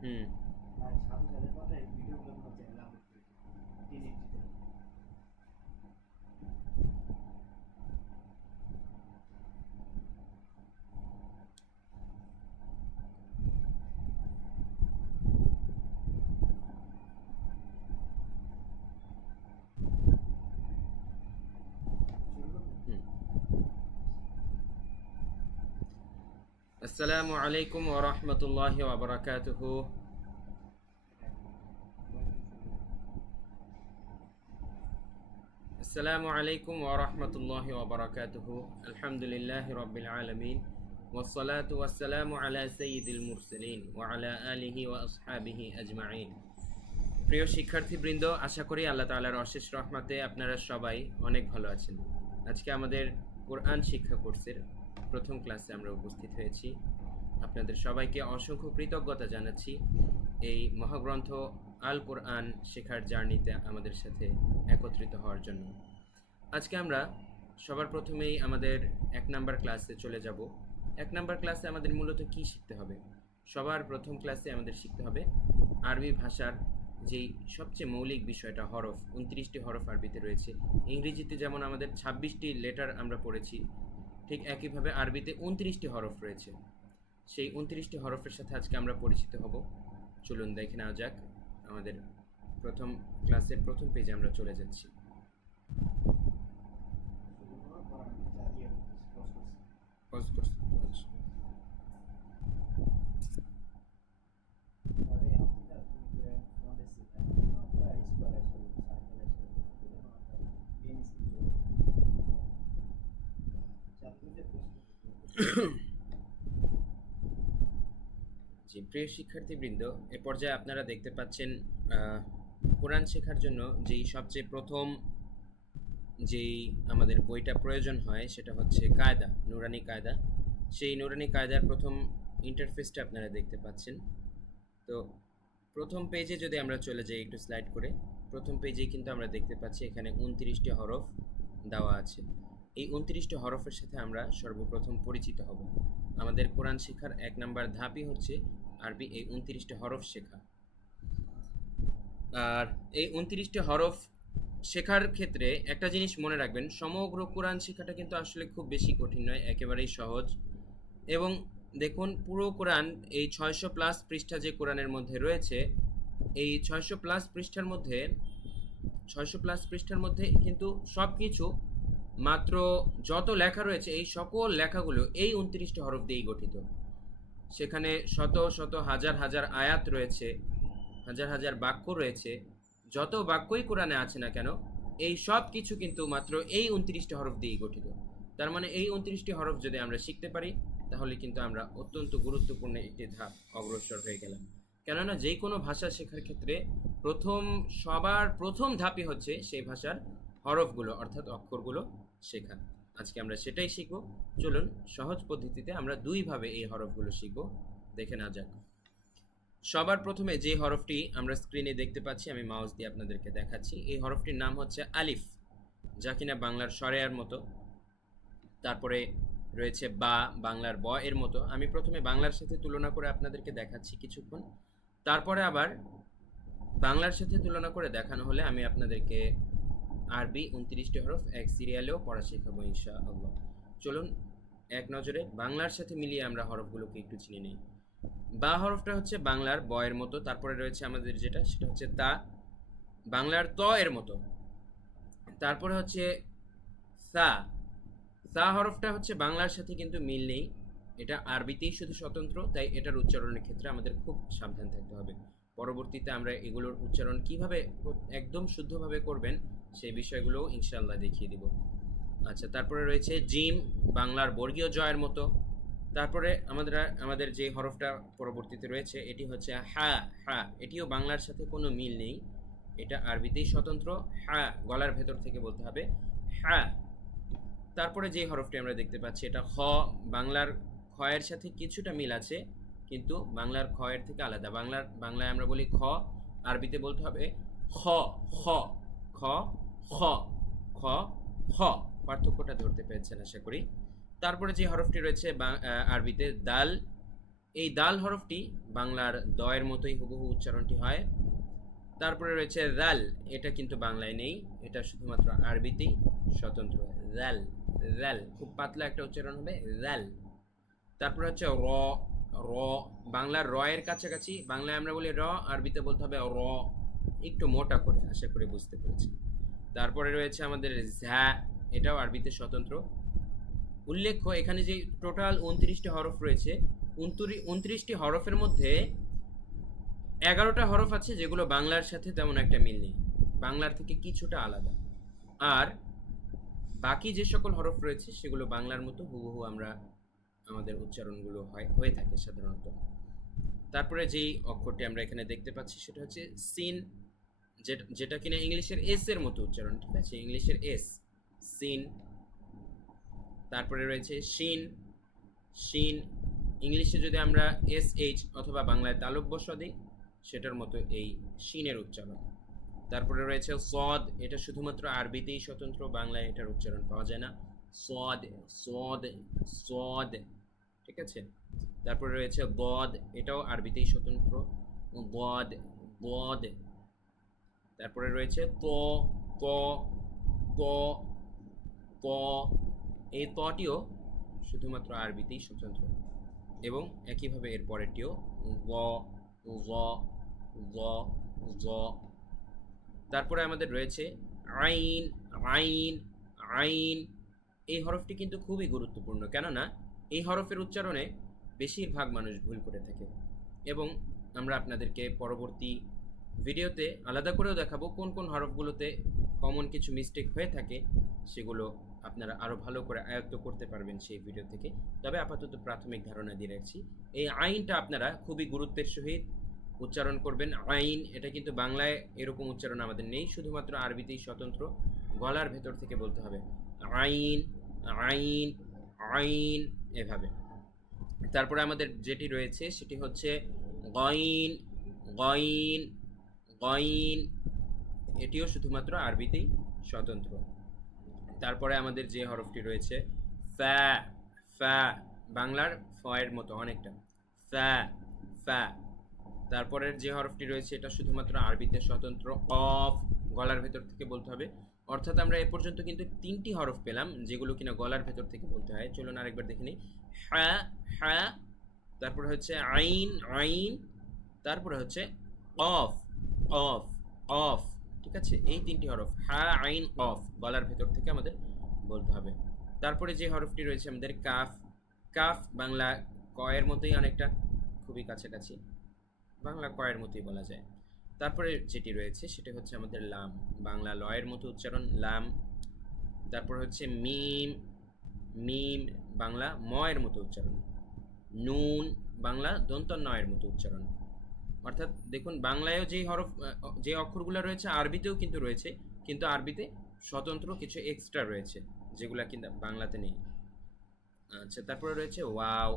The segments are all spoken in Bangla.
হুম। আর সাথে কথা এই ভিডিওগুলো কোনো চ্যানেলে আপলোড করে তিন ইঞ্চিতে শুরু করব হুম আসসালামু আলাইকুম ওয়া রাহমাতুল্লাহি ওয়া বারাকাতুহু। আসসালামু আলাইকুম ওয়া রাহমাতুল্লাহি ওয়া বারাকাতুহু। আলহামদুলিল্লাহি রাব্বিল আলামিন। আলা সাইয়্যিদিল মুরসালিন ওয়া আলা আলিহি ওয়া আসহাবিহি আজমাইন। প্রিয় শিক্ষার্থীবৃন্দ, আশা করি আল্লাহ তাআলার অশেষ রহমতে আপনারা সবাই অনেক ভালো আছেন। আজকে আমাদের কোরআন শিক্ষা কোর্সের প্রথম ক্লাসে আমরা উপস্থিত হয়েছি। আপনাদের সবাইকে অসংখ্য কৃতজ্ঞতা জানাচ্ছি। এই মহাগ্রন্থ আল কোরআন শেখার জার্নিতে আমাদের সাথে একত্রিত হওয়ার জন্য। আজকে আমরা সবার প্রথমেই আমাদের এক নাম্বার ক্লাসে চলে যাব। এক নাম্বার ক্লাসে আমাদের মূলত কি শিখতে হবে? সবার প্রথম ক্লাসে আমাদের শিখতে হবে আরবি ভাষার যেই সবচেয়ে মৌলিক বিষয়টা, হরফ, উনত্রিশটি হরফ আরবিতে রয়েছে। ইংরেজিতে যেমন আমাদের ছাব্বিশটি লেটার আমরা পড়েছি ঠিক একইভাবে আরবিতে উনত্রিশটি হরফ রয়েছে। সেই উনত্রিশটি হরফের সাথে আজকে আমরা পরিচিত হব। চলুন দেখে নেওয়া যাক আমাদের প্রথম ক্লাসের প্রথম পেজে আমরা চলে যাচ্ছি। করার পর আমি চালিয়ে পোস্ট করছি Pause করছি। আচ্ছা। পরে আপনি তুমি করে ফোনে সিটা আমরা স্কোয়ার আছে সাইকেল আছে মেন স্কিল চালিয়ে পোস্ট জি প্রিয় শিক্ষার্থীবৃন্দ, এ পর্যায়ে আপনারা দেখতে পাচ্ছেন কোরআন শেখার জন্য যেই সবচেয়ে প্রথম যেই আমাদের বইটা প্রয়োজন হয় সেটা হচ্ছে কায়দা, নুরানি কায়দা। সেই নুরানি কায়দার প্রথম ইন্টারফেসটা আপনারা দেখতে পাচ্ছেন। তো প্রথম পেজে যদি আমরা চলে যাই একটু স্লাইড করে, প্রথম পেজেই কিন্তু আমরা দেখতে পাচ্ছি এখানে উনত্রিশটি হরফ দেওয়া আছে। এই উনত্রিশটি হরফের সাথে আমরা সর্বপ্রথম পরিচিত হব। আমাদের কোরআন শেখার এক নাম্বার ধাপই হচ্ছে আরবি এই উনত্রিশটি হরফ শেখা। আর এই উনত্রিশটি হরফ শেখার ক্ষেত্রে একটা জিনিস মনে রাখবেন, সমগ্র কোরআন শেখাটা কিন্তু আসলে খুব বেশি কঠিন নয়, একেবারেই সহজ। এবং দেখুন, পুরো কোরআন এই ছয়শো প্লাস পৃষ্ঠা যে কোরআনের মধ্যে রয়েছে, এই ছয়শো প্লাস পৃষ্ঠার মধ্যে, ছয়শো প্লাস পৃষ্ঠার মধ্যে কিন্তু সব কিছু মাত্র যত লেখা রয়েছে, এই সকল লেখাগুলো এই উনত্রিশটি হরফ দিয়েই গঠিত। সেখানে শত শত হাজার হাজার আয়াত রয়েছে, হাজার হাজার বাক্য রয়েছে। যত বাক্যই কোরআনে আছে না কেন, এই সব কিছু কিন্তু মাত্র এই উনত্রিশটি হরফ দিয়েই গঠিত। তার মানে এই উনত্রিশটি হরফ যদি আমরা শিখতে পারি, তাহলে কিন্তু আমরা অত্যন্ত গুরুত্বপূর্ণ একটি ধাপ অগ্রসর হয়ে গেলাম। কেননা যে কোনো ভাষা শেখার ক্ষেত্রে প্রথম, সবার প্রথম ধাপই হচ্ছে সেই ভাষার হরফগুলো, অর্থাৎ অক্ষরগুলো। শেখা। আজকে আমরা সেটাই শিখব। চলুন, সহজ পদ্ধতিতে আমরা দুইভাবে এই হরফগুলো শিখব। দেখে না যাক। সবার প্রথমে যে হরফটি আমরা স্ক্রিনে দেখতে পাচ্ছি, আমি মাউস দিয়ে আপনাদেরকে দেখাচ্ছি। এই হরফটির নাম হচ্ছে আলিফ, যা কিনা বাংলার সরেয়ার মতো। তারপরে রয়েছে বা, বাংলার ব এর মতো। আমি প্রথমে বাংলার সাথে তুলনা করে আপনাদেরকে দেখাচ্ছি কিছুক্ষণ। তারপরে আবার বাংলার সাথে তুলনা করে দেখানো হলে আমি আপনাদেরকে আরবি উনত্রিশটি হরফ এক সিরিয়ালেও পড়া শেখাবো ইনশা আল্লাহ চলুন এক নজরে বাংলার সাথে মিলিয়ে আমরা হরফগুলোকে একটু চিনে নিই। বা হরফটা হচ্ছে বাংলার ব এর মতো, তারপরে রয়েছে আমাদের যেটা, সেটা হচ্ছে তা, বাংলার ত এর মতো। তারপরে হচ্ছে সা সা হরফটা হচ্ছে বাংলার সাথে কিন্তু মিল নেই। এটা আরবিতেই শুধু স্বতন্ত্র, তাই এটার উচ্চারণের ক্ষেত্রে আমাদের খুব সাবধান থাকতে হবে। পরবর্তীতে আমরা এগুলোর উচ্চারণ কীভাবে একদম শুদ্ধভাবে করবেন সেই বিষয়গুলোও ইনশাল্লাহ দেখিয়ে দিব। আচ্ছা তারপরে রয়েছে জিম, বাংলার বর্গীয় জয়ের মতো। তারপরে আমাদের আমাদের যে হরফটা পরবর্তীতে রয়েছে, এটি হচ্ছে হা হা। এটিও বাংলার সাথে কোনো মিল নেই। এটা আরবিতেই স্বতন্ত্র। হা, গলার ভেতর থেকে বলতে হবে। হা। তারপরে যে হরফটি আমরা দেখতে পাচ্ছি, এটা খ বাংলার খয়ের সাথে কিছুটা মিল আছে, কিন্তু বাংলার খয়ের থেকে আলাদা। বাংলার, বাংলায় আমরা বলি খ, আরবিতে বলতে হবে খ খ। খ খ খ খ পার্থক্যটা ধরতে পেরেছেন আশা করি। তারপরে যে হরফটি রয়েছে আরবিতে দাল, এই দাল হরফটি বাংলার দয়ের মতোই হুবহু উচ্চারণটি হয়। তারপরে রয়েছে দাল এটা কিন্তু বাংলায় নেই, এটা শুধুমাত্র আরবিতেই স্বতন্ত্র দাল দাল খুব পাতলা একটা উচ্চারণ হবে দাল তারপরে হচ্ছে র র, বাংলার র এর কাছাকাছি, বাংলায় আমরা বলি র, আরবিতে বলতে হবে র। একটু মোটা করে, আশা করি বুঝতে পেরেছি। তারপরে রয়েছে আমাদের ঝ্যা এটাও আরবিতে স্বতন্ত্র। উল্লেখ্য, এখানে যে টোটাল উনত্রিশটি হরফ রয়েছে উনত্রিশটি হরফের মধ্যে এগারোটা হরফ আছে যেগুলো বাংলার সাথে তেমন একটা মিল নেই। বাংলার থেকে কিছুটা আলাদা। আর বাকি যে সকল হরফ রয়েছে, সেগুলো বাংলার মতো হুবহু আমরা আমাদের উচ্চারণগুলো হয়, হয়ে থাকে সাধারণত। তারপরে যেই অক্ষরটি আমরা এখানে দেখতে পাচ্ছি সেটা হচ্ছে সিন, যেটা যেটা কিনা ইংলিশের এস এর মতো উচ্চারণ, ঠিক আছে? ইংলিশের এস সিন, তারপরে রয়েছে শিন শিন, ইংলিশে যদি আমরা এস এইচ অথবা বাংলায় বসা দিই, সেটার মতো এই শিনের উচ্চারণ। তারপরে রয়েছে সদ, এটা শুধুমাত্র আরবিতেই স্বতন্ত্র, বাংলায় এটার উচ্চারণ পাওয়া যায় না। সদ সদ সদ, ঠিক আছে? তারপরে রয়েছে বদ এটাও আরবিতেই স্বতন্ত্র বদ বদ তারপরে রয়েছে ক ক ক ত এই তটিও শুধুমাত্র আরবিতেই স্বতন্ত্র এবং একইভাবে এর পরেরটিও গ গ গ গ। তারপরে আমাদের রয়েছে আইন আইন আইন। এই হরফটি কিন্তু খুবই গুরুত্বপূর্ণ, কেননা এই হরফের উচ্চারণে বেশিরভাগ মানুষ ভুল করে থাকে। এবং আমরা আপনাদেরকে পরবর্তী ভিডিওতে আলাদা করেও দেখাবো কোন কোন হরফগুলোতে কমন কিছু মিস্টেক হয়ে থাকে, সেগুলো আপনারা আরও ভালো করে আয়ত্ত করতে পারবেন সেই ভিডিও থেকে। তবে আপাতত প্রাথমিক ধারণা দিয়ে রাখছি, এই আইনটা আপনারা খুবই গুরুত্বের সহিত উচ্চারণ করবেন। আইন, এটা কিন্তু বাংলায় এরকম উচ্চারণ আমাদের নেই, শুধুমাত্র আরবিতেই স্বতন্ত্র, গলার ভেতর থেকে বলতে হবে। আইন আইন আইন, এভাবে। তারপরে আমাদের যেটি রয়েছে সেটি হচ্ছে গইন গইন গইন, এটিও শুধুমাত্র আরবিতেই স্বতন্ত্র। তারপরে আমাদের যে হরফটি রয়েছে ফ্যা ফ্যা বাংলার ফয়ের মতো অনেকটা। ফ্যা ফ্যা তারপরের যে হরফটি রয়েছে, এটা শুধুমাত্র আরবিতে স্বতন্ত্র অফ গলার ভেতর থেকে বলতে হবে। অর্থাৎ আমরা এ পর্যন্ত কিন্তু তিনটি হরফ পেলাম, যেগুলো কিনা গলার ভেতর থেকে বলতে হয়। চলুন আরেকবার দেখে নিই। হ্যাঁ হ্যাঁ তারপরে হচ্ছে আইন আইন, তারপরে হচ্ছে অফ অফ অফ, ঠিক আছে? এই তিনটি হরফ হ্যাঁ আইন, অফ, গলার ভেতর থেকে আমাদের বলতে হবে। তারপরে যে হরফটি রয়েছে আমাদের কাফ কাফ বাংলা কয়ের মতোই অনেকটা, খুবই কাছাকাছি। বাংলা কয়ের মতোই বলা যায়। তারপরে যেটি রয়েছে সেটি হচ্ছে আমাদের লাম, বাংলা লয়ের মতো উচ্চারণ, লাম। তারপর হচ্ছে মিম মিম, বাংলা ময়ের মতো উচ্চারণ। নুন, বাংলা দন্ত নয়ের মতো উচ্চারণ। অর্থাৎ দেখুন, বাংলায়ও যেই হরফ যে অক্ষরগুলো রয়েছে, আরবিতেও কিন্তু রয়েছে, কিন্তু আরবিতে স্বতন্ত্র কিছু এক্সট্রা রয়েছে, যেগুলো কিন্তু বাংলাতে নেই। আচ্ছা তারপরে রয়েছে ওয়াও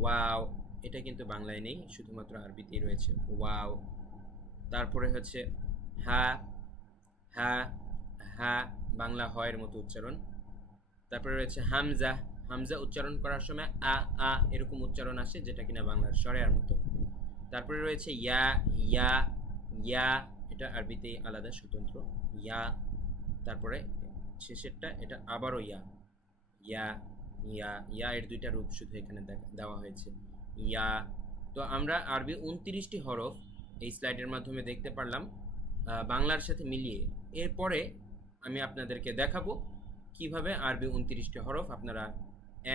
ওয়াও, এটা কিন্তু বাংলায় নেই, শুধুমাত্র আরবিতেই রয়েছে, ওয়াও। তারপরে হচ্ছে হা হা হা, বাংলা হয়ের মতো উচ্চারণ। তারপরে রয়েছে হামজা হামজা উচ্চারণ করার সময় আ আ এরকম উচ্চারণ আসে যেটা কিনা বাংলার সরেয়ার মতো। তারপরে রয়েছে ইয়া ইয়া ইয়া, এটা আরবিতেই আলাদা স্বতন্ত্র। ইয়া, তারপরে শেষেরটা, এটা আবারও ইয়া। ইয়া ইয়া ইয়া এর দুইটা রূপ শুধু এখানে দেওয়া হয়েছে। ইয়া, তো আমরা আরবি উনত্রিশটি হরফ এই স্লাইডের মাধ্যমে দেখতে পারলাম বাংলার সাথে মিলিয়ে। এরপরে আমি আপনাদেরকে দেখাবো কীভাবে আরবি উনত্রিশটি হরফ আপনারা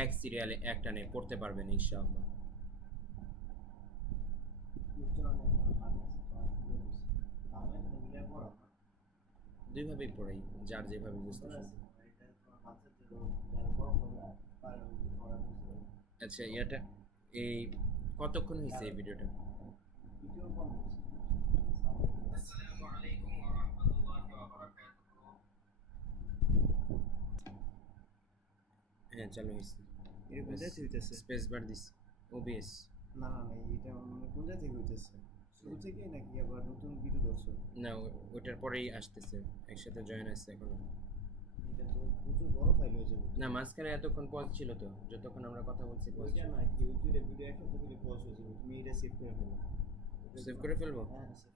এক সিরিয়ালে এক টানে পড়তে পারবেন, ইনশাআল্লাহ। দুইভাবেই পড়াই, যার যেভাবে বুঝতে আচ্ছা এটা এই কতক্ষণ হয়েছে এই ভিডিওটা ভিডিও কম বুঝছি আসসালামু আলাইকুম ওয়া রাহমাতুল্লাহি ওয়া বারাকাতুহু হ্যাঁ চালু হয়েছে। এটা কোন জায়গা হইতেছে? স্পেস বার দিস ওবিএস না না না এটা মানে কোন জায়গা হইতেছে? শুরু থেকে নাকি আবার নতুন ভিডিও ধরছো? না ওটার পরেই আসতেছে একসাথে জয়েন আসছে এখনও। এটা তো প্রচুর বড় ফাইল হয়ে যাবে। না মাঝখানে এতক্ষণ পজ ছিল তো যতক্ষণ আমরা কথা বলছি পজ ওইটা না কি দুইটা ভিডিও একসাথে দিলে পজ হয়ে যাবে তুমি এটা সেভ করে ফেলো। সেভ করে ফেলব? হ্যাঁ সেভ